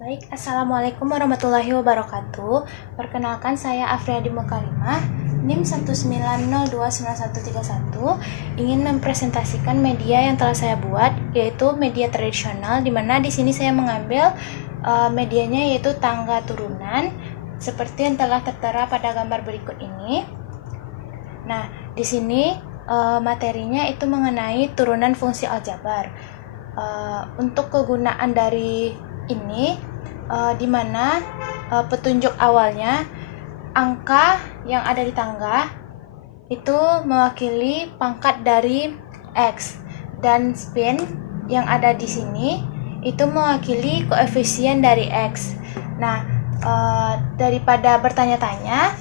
Baik, Assalamualaikum warahmatullahi wabarakatuh. Perkenalkan, saya Afriyadi Mukarimah, NIM 190291131, ingin mempresentasikan media yang telah saya buat, yaitu media tradisional, di mana di sini saya mengambil medianya yaitu tangga turunan, seperti yang telah tertera pada gambar berikut ini. Nah, di sini materinya itu mengenai turunan fungsi aljabar. Untuk kegunaan dari ini, di mana petunjuk awalnya angka yang ada di tangga itu mewakili pangkat dari X, dan spin yang ada di sini itu mewakili koefisien dari X. Nah, daripada bertanya-tanya,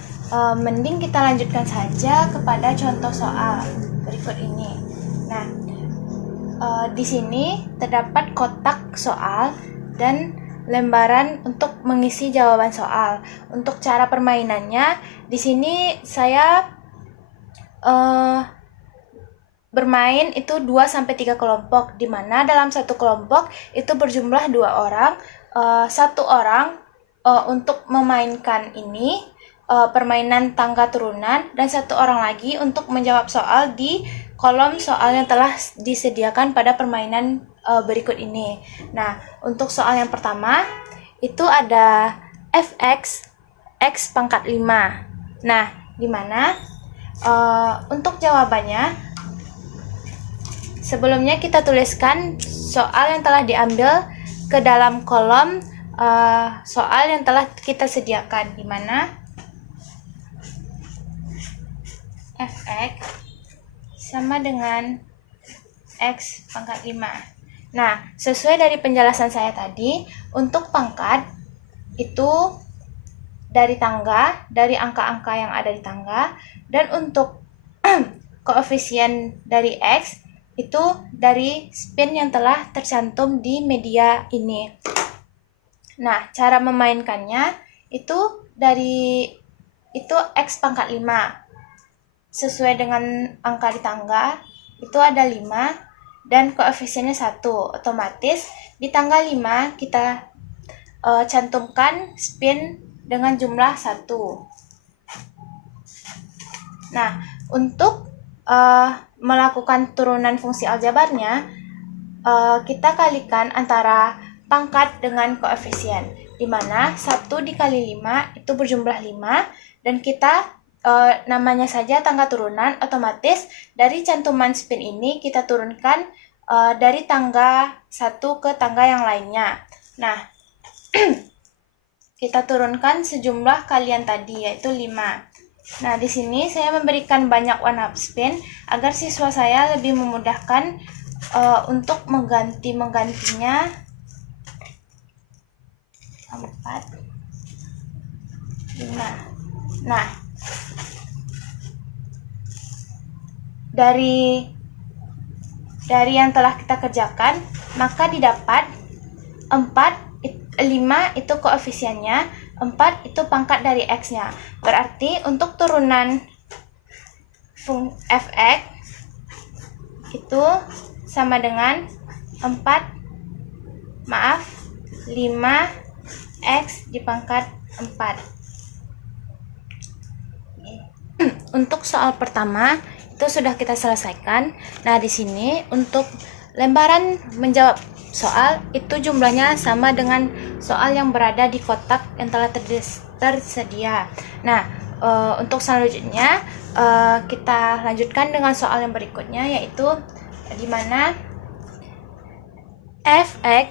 mending kita lanjutkan saja kepada contoh soal berikut ini. Nah, di sini terdapat kotak soal dan lembaran untuk mengisi jawaban soal. Untuk cara permainannya, di sini saya bermain itu 2-3 kelompok, di mana dalam satu kelompok itu berjumlah 2 orang. Satu orang untuk memainkan ini permainan tangga turunan, dan satu orang lagi untuk menjawab soal di kolom soal yang telah disediakan pada permainan berikut ini. Nah, untuk soal yang pertama itu ada fx x pangkat 5. Nah, di mana untuk jawabannya sebelumnya kita tuliskan soal yang telah diambil ke dalam kolom soal yang telah kita sediakan, di mana fx sama dengan x pangkat 5. Nah, sesuai dari penjelasan saya tadi, untuk pangkat itu dari tangga, dari angka-angka yang ada di tangga, dan untuk koefisien dari x itu dari spin yang telah tercantum di media ini. Nah, cara memainkannya itu x pangkat 5. Sesuai dengan angka di tangga itu ada 5 dan koefisiennya 1. Otomatis di tangga 5 kita cantumkan spin dengan jumlah 1. Nah, untuk melakukan turunan fungsi aljabarnya, kita kalikan antara pangkat dengan koefisien, di mana 1 dikali 5 itu berjumlah 5, dan kita namanya saja tangga turunan, otomatis dari cantuman spin ini kita turunkan dari tangga 1 ke tangga yang lainnya. Nah, kita turunkan sejumlah kalian tadi, yaitu 5. Nah, di sini saya memberikan banyak warna spin agar siswa saya lebih memudahkan untuk menggantinya. 4, 5. Nah, dari yang telah kita kerjakan, maka didapat 5 itu koefisiennya, 4 itu pangkat dari x-nya. Berarti untuk turunan fx itu sama dengan 5x dipangkat 4. Untuk soal pertama itu sudah kita selesaikan. Nah, di sini untuk lembaran menjawab soal itu jumlahnya sama dengan soal yang berada di kotak yang telah tersedia. Nah, untuk selanjutnya kita lanjutkan dengan soal yang berikutnya, yaitu di mana fx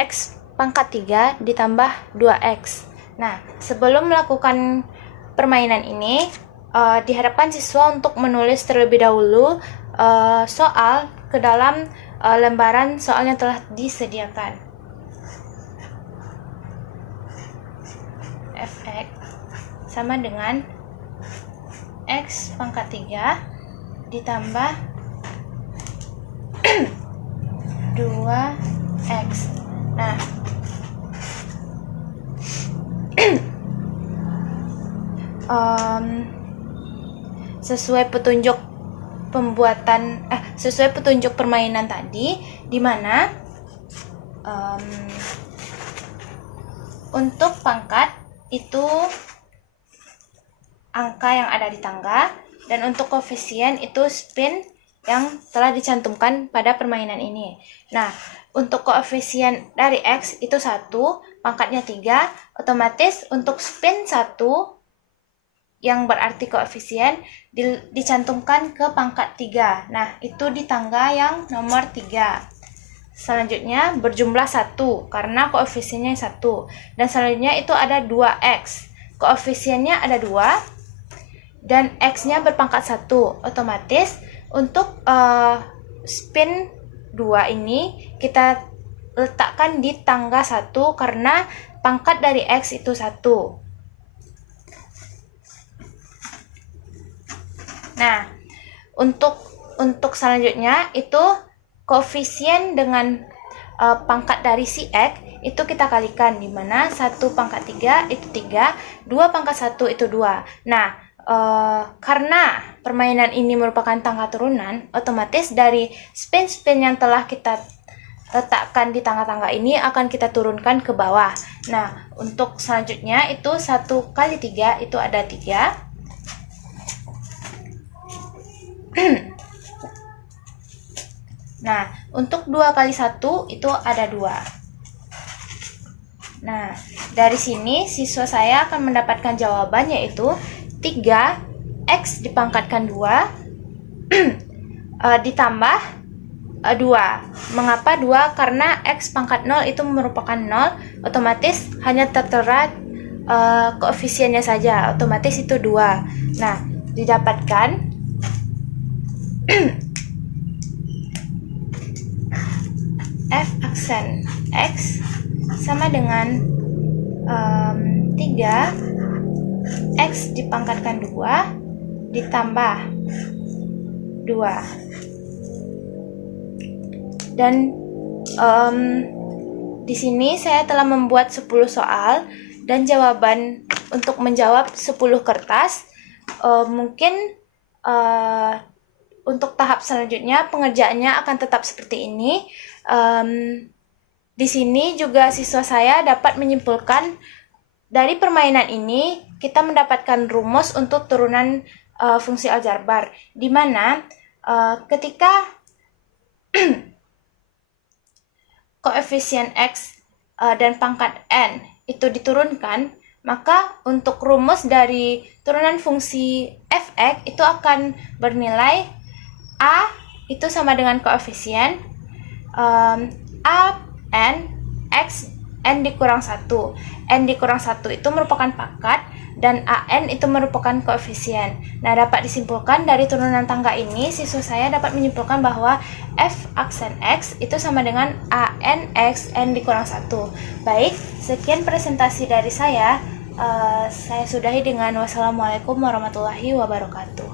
x pangkat 3 ditambah 2x. Nah, sebelum melakukan permainan ini, diharapkan siswa untuk menulis terlebih dahulu soal ke dalam lembaran soal yang telah disediakan. Fx sama dengan x pangkat 3 ditambah 2x. Nah, sesuai petunjuk permainan tadi, di mana untuk pangkat itu angka yang ada di tangga, dan untuk koefisien itu spin yang telah dicantumkan pada permainan ini. Nah, untuk koefisien dari X itu 1, pangkatnya 3, otomatis untuk spin 1 yang berarti koefisien dicantumkan ke pangkat 3. Nah, itu di tangga yang nomor 3. Selanjutnya berjumlah 1 karena koefisiennya 1. Dan selanjutnya itu ada 2X. Koefisiennya ada 2 dan X-nya berpangkat 1. Otomatis untuk spin 2 ini kita letakkan di tangga 1 karena pangkat dari X itu 1. Nah, untuk selanjutnya itu koefisien dengan pangkat dari si X itu kita kalikan, di mana 1 pangkat 3 itu 3, 2 pangkat 1 itu 2. Nah, karena permainan ini merupakan tangga turunan, otomatis dari spin-spin yang telah kita letakkan di tangga-tangga ini akan kita turunkan ke bawah. Nah, untuk selanjutnya itu 1 kali 3 itu ada 3. Nah, untuk 2 kali 1 itu ada 2. Nah, dari sini siswa saya akan mendapatkan jawaban yaitu 3X dipangkatkan 2 ditambah 2. Mengapa 2? Karena X pangkat 0 itu merupakan 0, otomatis hanya tertera koefisiennya saja, otomatis itu 2. Nah, didapatkan F aksen X sama dengan 3X dipangkatkan 2 ditambah 2. Dan di sini saya telah membuat 10 soal dan jawaban untuk menjawab 10 kertas. Mungkin untuk tahap selanjutnya pengerjaannya akan tetap seperti ini. Di sini juga siswa saya dapat menyimpulkan dari permainan ini kita mendapatkan rumus untuk turunan fungsi aljabar, di mana ketika koefisien X dan pangkat N itu diturunkan, maka untuk rumus dari turunan fungsi f(x) itu akan bernilai A itu sama dengan koefisien A N X N dikurang 1. N dikurang 1 itu merupakan pangkat dan AN itu merupakan koefisien. Nah, dapat disimpulkan dari turunan tangga ini, siswa saya dapat menyimpulkan bahwa F aksen X itu sama dengan AN X N dikurang 1. Baik, sekian presentasi dari saya. Saya sudahi dengan wassalamualaikum warahmatullahi wabarakatuh.